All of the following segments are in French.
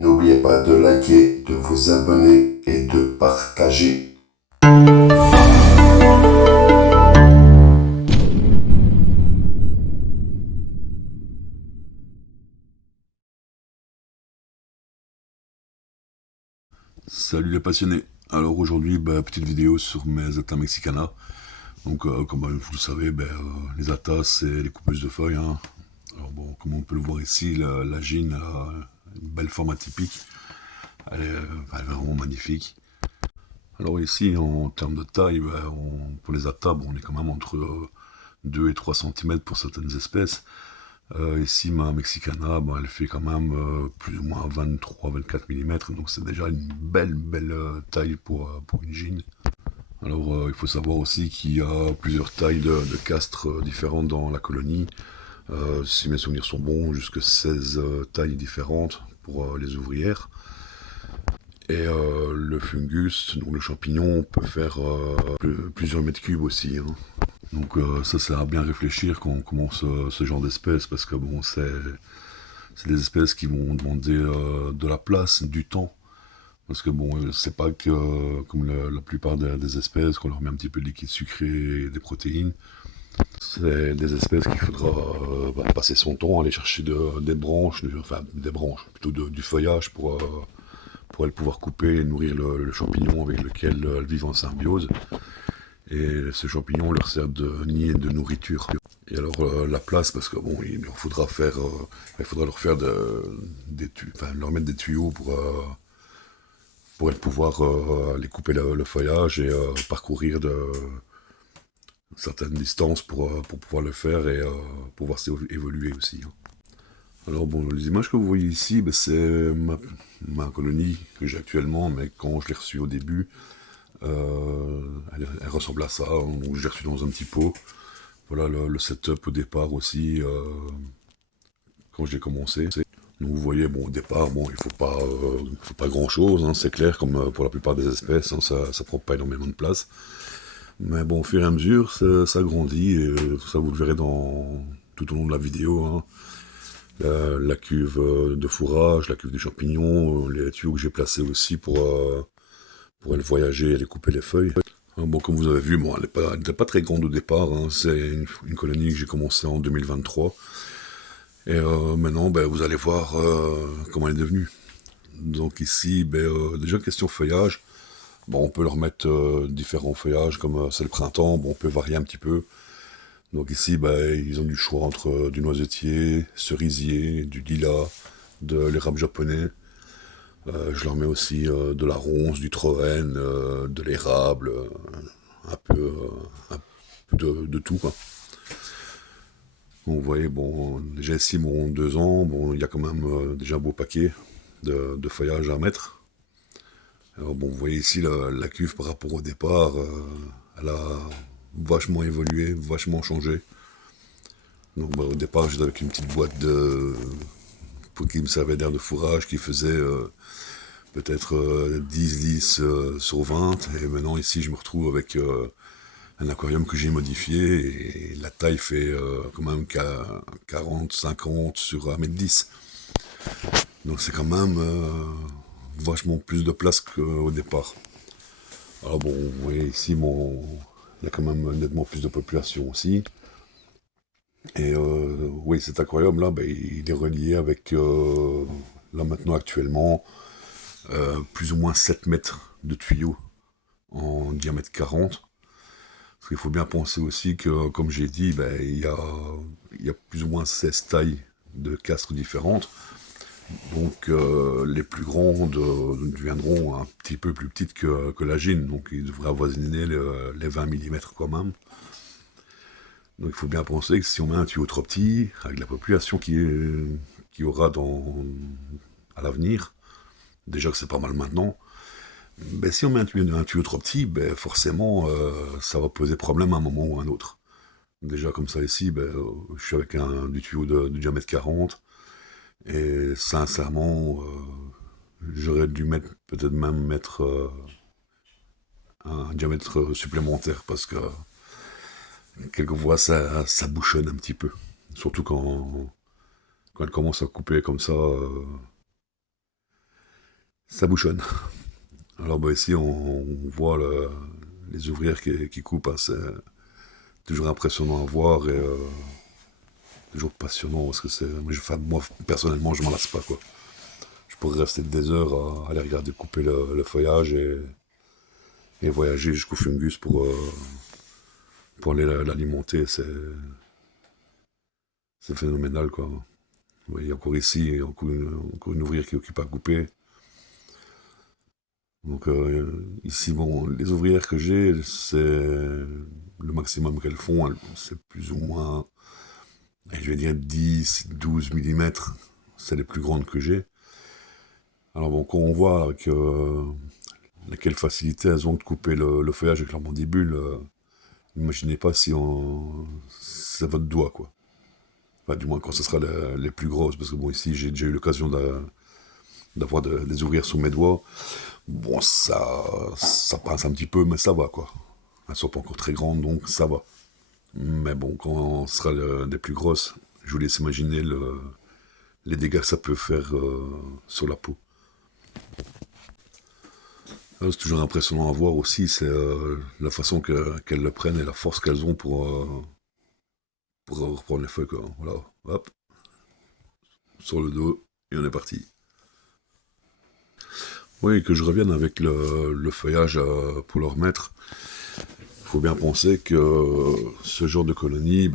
N'oubliez pas de liker, de vous abonner et de partager. Salut les passionnés. Alors aujourd'hui, petite vidéo sur mes atas mexicana. Donc comme vous le savez, les atas c'est les coupeuses de feuilles, hein. Alors bon, comme on peut le voir ici, la gine a une belle forme atypique. Elle est vraiment magnifique. Alors ici, en termes de taille, pour les atas, on est quand même entre 2 et 3 cm pour certaines espèces. Ici, ma mexicana, elle fait quand même plus ou moins 23-24 mm, donc c'est déjà une belle taille pour une gine. Alors, il faut savoir aussi qu'il y a plusieurs tailles de castres différentes dans la colonie. Si mes souvenirs sont bons, jusque 16 tailles différentes pour les ouvrières. Et le fungus, donc le champignon, peut faire plusieurs mètres cubes aussi, hein. Donc ça, c'est à bien réfléchir quand on commence ce genre d'espèces, parce que bon, c'est des espèces qui vont demander de la place, du temps. Parce que bon, c'est pas que comme la plupart des espèces, qu'on leur met un petit peu de liquide sucré et des protéines. C'est des espèces qu'il faudra passer son temps, aller chercher des branches, enfin des branches, plutôt du feuillage pour elles pouvoir couper et nourrir le champignon avec lequel elles vivent en symbiose. Et ce champignon leur sert de nid et de nourriture. Et alors la place, parce que bon, il faudra leur faire leur mettre des tuyaux pour pouvoir aller couper le feuillage et parcourir de certaines distances pour pouvoir le faire et pouvoir évoluer aussi, hein. Alors bon, les images que vous voyez ici, c'est ma colonie que j'ai actuellement, mais quand je l'ai reçue au début, elle ressemble à ça, hein. Donc je l'ai reçue dans un petit pot. Voilà le setup au départ aussi, quand j'ai commencé. Donc vous voyez, bon, au départ, bon, il faut pas grand chose, hein, c'est clair, comme pour la plupart des espèces, hein, ça prend pas énormément de place. Mais bon, au fur et à mesure, ça grandit, et ça vous le verrez tout au long de la vidéo, hein. La cuve de fourrage, la cuve des champignons, les tuyaux que j'ai placés aussi pour aller voyager et aller couper les feuilles. Bon, comme vous avez vu, bon, elle n'était pas très grande au départ, hein. C'est une colonie que j'ai commencé en 2023. Et maintenant, vous allez voir comment elle est devenue. Donc ici, déjà question feuillage, bon, on peut leur mettre différents feuillages, comme c'est le printemps, bon, on peut varier un petit peu. Donc ici, ils ont du choix entre du noisetier, cerisier, du lilas, de l'érable japonais. Je leur mets aussi de la ronce, du troène, de l'érable, un peu de tout, quoi. Donc, vous voyez, bon, déjà ici, bon, 2 ans, bon, il y a quand même déjà un beau paquet de feuillage à mettre. Alors, bon, vous voyez ici la cuve par rapport au départ, elle a vachement évolué, vachement changé. Donc, au départ, j'étais avec une petite boîte qui me servait d'air de fourrage, qui faisait peut-être 10 lits sur 20. Et maintenant, ici, je me retrouve avec un aquarium que j'ai modifié, et la taille fait quand même 40-50 sur 1,10 m. Donc c'est quand même vachement plus de place qu'au départ. Alors bon, vous voyez ici, il y a quand même nettement plus de population aussi. Et oui, cet aquarium là, il est relié avec, là maintenant actuellement, plus ou moins 7 mètres de tuyaux en diamètre 40. Parce qu'il faut bien penser aussi que, comme j'ai dit, il y a plus ou moins 16 tailles de castres différentes. Donc les plus grandes deviendront un petit peu plus petites que la gine, donc ils devraient avoisiner les 20 mm quand même. Donc il faut bien penser que si on met un tuyau trop petit, avec la population qui aura à l'avenir, déjà que c'est pas mal maintenant, si on met un tuyau trop petit, forcément ça va poser problème à un moment ou à un autre. Déjà comme ça ici, je suis avec du tuyau de diamètre 40, et sincèrement, j'aurais dû peut-être même mettre un diamètre supplémentaire, parce que quelquefois ça bouchonne un petit peu. Surtout quand elle commence à couper comme ça. ça bouchonne. Alors bah, ici on voit les ouvrières qui coupent, hein, c'est toujours impressionnant à voir et toujours passionnant parce que moi personnellement je m'en lasse pas quoi. Je pourrais rester des heures à aller regarder couper le feuillage et voyager jusqu'au fungus pour aller l'alimenter, c'est phénoménal quoi. Vous voyez encore ici, il y a encore une ouvrière qui occupe à couper. Donc ici, bon, les ouvrières que j'ai, c'est le maximum qu'elles font, c'est plus ou moins, je vais dire 10, 12 millimètres, c'est les plus grandes que j'ai. Alors bon, quand on voit avec quelle facilité elles ont de couper le feuillage avec leur mandibule, imaginez pas si c'est votre doigt, quoi. Enfin, du moins quand ce sera les plus grosses, parce que bon, ici, j'ai déjà eu l'occasion d'avoir des ouvrières sous mes doigts. Bon, ça pince un petit peu, mais ça va, quoi. Elles sont pas encore très grandes, donc ça va. Mais bon, quand ce sera des plus grosses, je vous laisse imaginer les dégâts que ça peut faire sur la peau. C'est toujours impressionnant à voir aussi, c'est la façon qu'elles le prennent et la force qu'elles ont pour reprendre les feuilles, quoi. Voilà, hop, sur le dos, et on est parti. Oui, que je revienne avec le feuillage pour le remettre. Il faut bien penser que ce genre de colonie,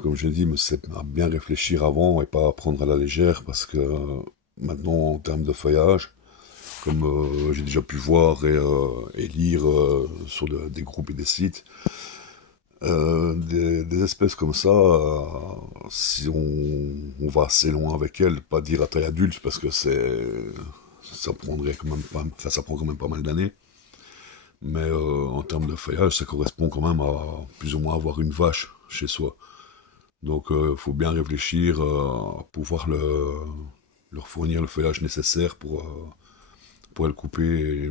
comme j'ai dit, c'est à bien réfléchir avant et pas à prendre à la légère, parce que maintenant, en termes de feuillage, comme j'ai déjà pu voir et lire sur des groupes et des sites, des espèces comme ça, si on va assez loin avec elles, pas dire à taille adulte, parce que ça prendrait quand même pas, enfin, ça prend quand même pas mal d'années. Mais en termes de feuillage, ça correspond quand même à plus ou moins avoir une vache chez soi. Donc il faut bien réfléchir à pouvoir leur fournir le feuillage nécessaire pour le couper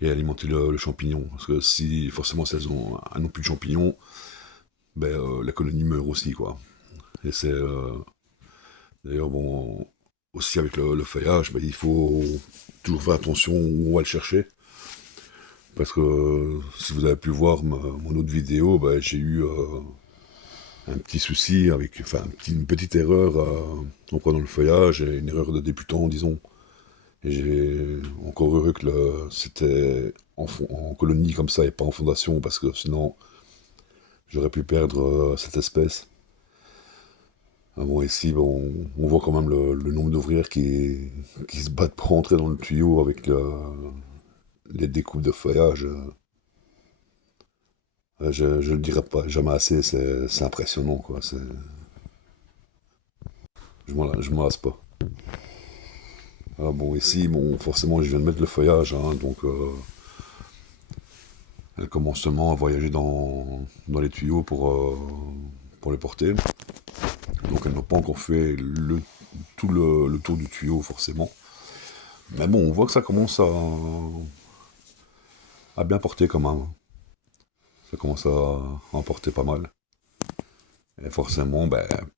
et alimenter le champignon. Parce que si forcément si elles n'ont plus de champignons, la colonie meurt aussi, quoi. Et c'est d'ailleurs bon aussi avec le feuillage, il faut toujours faire attention où on va le chercher. Parce que si vous avez pu voir mon autre vidéo, j'ai eu un petit souci enfin une petite erreur en prenant le feuillage, et une erreur de débutant, disons. Et j'ai encore heureux que c'était en colonie comme ça et pas en fondation, parce que sinon j'aurais pu perdre cette espèce. Ah bon, ici, on voit quand même le nombre d'ouvrières qui se battent pour entrer dans le tuyau avec les découpes de feuillage. Je le dirai pas jamais assez, c'est impressionnant, quoi. Je m'en lasse pas. Ah bon, ici, bon, forcément, je viens de mettre le feuillage, hein, donc elle commence seulement à voyager dans les tuyaux pour les porter. Donc elle n'a pas encore fait tout le tour du tuyau, forcément. Mais bon, on voit que ça commence à bien porter quand même. Ça commence à en porter pas mal. Et forcément,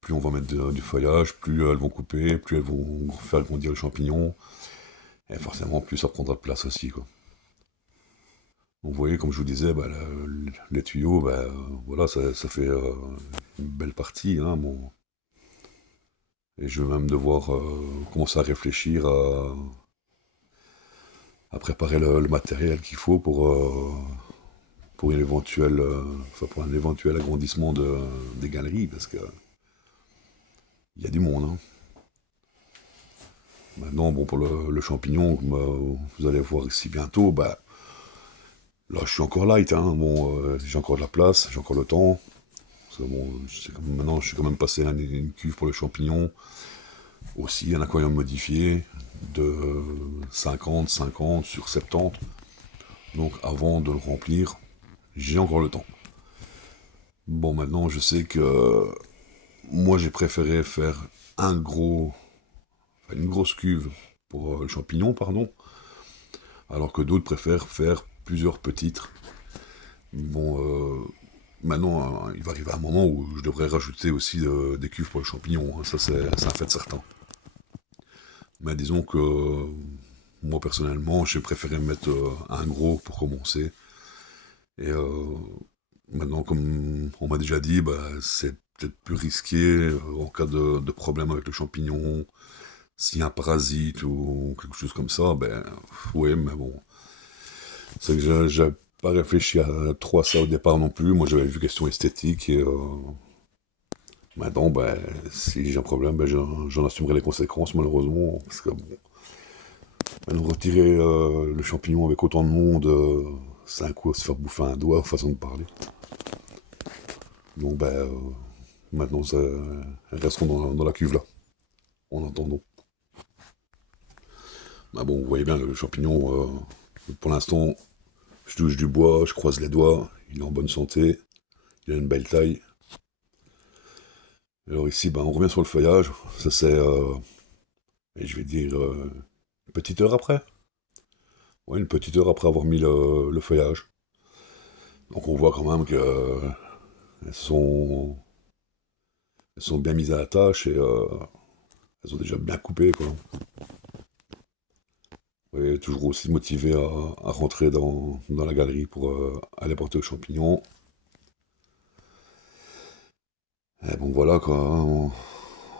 plus on va mettre du feuillage, plus elles vont couper, plus elles vont faire grandir le champignon. Et forcément, plus ça prendra de place aussi, quoi. Donc, vous voyez, comme je vous disais, les tuyaux, voilà, ça fait une belle partie, hein, bon. Et je vais même devoir commencer à réfléchir à préparer le matériel qu'il faut pour pour un éventuel agrandissement des galeries, parce que il y a du monde, hein. Maintenant, bon, pour le champignon, comme, vous allez voir ici bientôt, là, je suis encore light, hein. Bon, j'ai encore de la place, j'ai encore le temps. Parce que bon, maintenant, je suis quand même passé à une cuve pour les champignons. Aussi, un aquarium modifié de 50 sur 70. Donc, avant de le remplir, j'ai encore le temps. Bon, maintenant, je sais que moi, j'ai préféré faire une grosse cuve pour le champignon, pardon, alors que d'autres préfèrent faire plusieurs petites. Bon, maintenant, il va arriver un moment où je devrais rajouter aussi des cuves pour les champignons, hein, ça c'est un fait certain. Mais disons que moi personnellement, j'ai préféré mettre un gros pour commencer. Et maintenant, comme on m'a déjà dit, bah, c'est peut-être plus risqué en cas de problème avec le champignon, s'il y a un parasite ou quelque chose comme ça, ben ouais, mais bon. C'est que j'avais pas réfléchi à trop à ça au départ non plus. Moi, j'avais vu question esthétique et maintenant, ben, si j'ai un problème, ben, j'en assumerai les conséquences malheureusement. Parce que bon, maintenant, retirer le champignon avec autant de monde, c'est un coup à se faire bouffer un doigt, façon de parler. Donc, ben, maintenant, resteront dans la cuve là, en attendant. Ben bon, vous voyez bien, le champignon, pour l'instant, je touche du bois, je croise les doigts, il est en bonne santé, il a une belle taille. Alors ici, ben, on revient sur le feuillage, ça c'est, et je vais dire, une petite heure après. Ouais, une petite heure après avoir mis le feuillage. Donc on voit quand même que elles sont bien mises à la tâche et elles ont déjà bien coupé, quoi. Et toujours aussi motivé à rentrer dans la galerie pour aller porter aux champignons. Et bon voilà quoi, hein,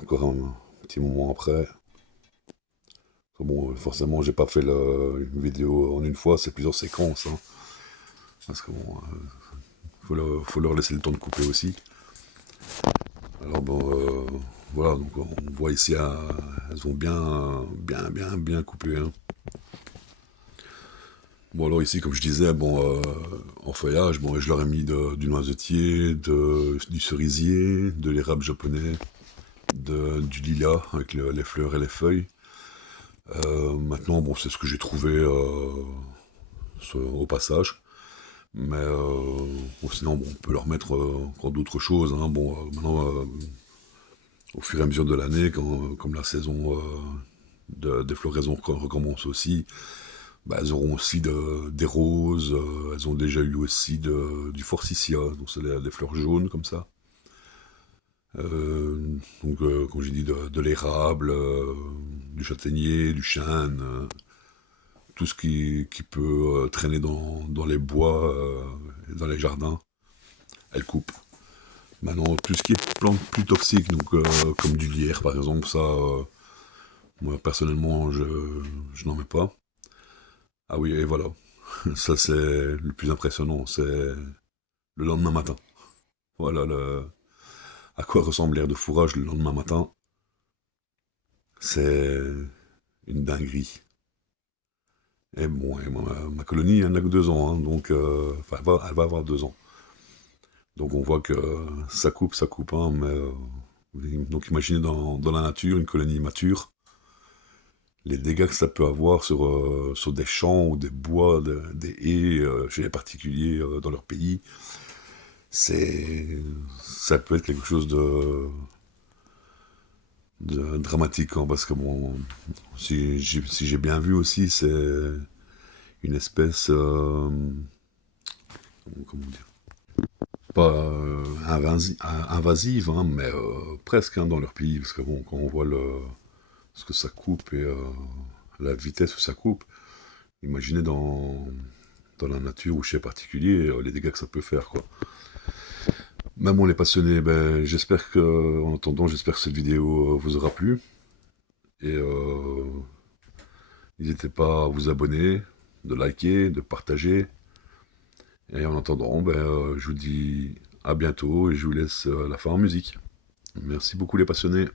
encore un petit moment après. Bon, forcément j'ai pas fait une vidéo en une fois, c'est plusieurs séquences, hein, parce que bon, faut leur laisser le temps de couper aussi. Alors bon, voilà, donc on voit ici, elles ont bien coupé, hein. Bon alors ici, comme je disais, bon, en feuillage, bon, je leur ai mis du noisetier, du cerisier, de l'érable japonais, du lilas avec les fleurs et les feuilles. Maintenant, bon, c'est ce que j'ai trouvé au passage. Mais bon, sinon, bon, on peut leur mettre encore d'autres choses, hein. Bon, maintenant, au fur et à mesure de l'année, comme la saison des floraisons recommence aussi, bah, elles auront aussi des roses, elles ont déjà eu aussi du forsythia, donc c'est des fleurs jaunes comme ça. Donc, comme j'ai dit, de l'érable, du châtaignier, du chêne, tout ce qui peut traîner dans les bois, dans les jardins, elles coupent. Maintenant, tout ce qui est plantes plus toxiques, donc comme du lierre par exemple, ça, moi personnellement, je n'en mets pas. Ah oui, et voilà. Ça, c'est le plus impressionnant, c'est le lendemain matin. Voilà à quoi ressemble l'air de fourrage le lendemain matin. C'est une dinguerie. Et bon, et ma colonie, elle n'a que 2 ans, hein, donc enfin, elle va avoir 2 ans. Donc on voit que ça coupe, hein, mais donc imaginez dans la nature, une colonie mature, les dégâts que ça peut avoir sur des champs ou des bois, des haies, chez les particuliers dans leur pays, c'est ça peut être quelque chose de dramatique, hein, parce que bon, si j'ai bien vu aussi, c'est une espèce, comment dire, pas invasive, hein, mais presque, hein, dans leur pays, parce que bon, quand on voit ce que ça coupe et la vitesse où ça coupe, imaginez dans la nature ou chez les particuliers les dégâts que ça peut faire, quoi. Mais bon, les passionnés, ben, j'espère que, en attendant, j'espère que cette vidéo vous aura plu. Et n'hésitez pas à vous abonner, de liker, de partager. Et en attendant, ben, je vous dis à bientôt et je vous laisse la fin en musique. Merci beaucoup les passionnés.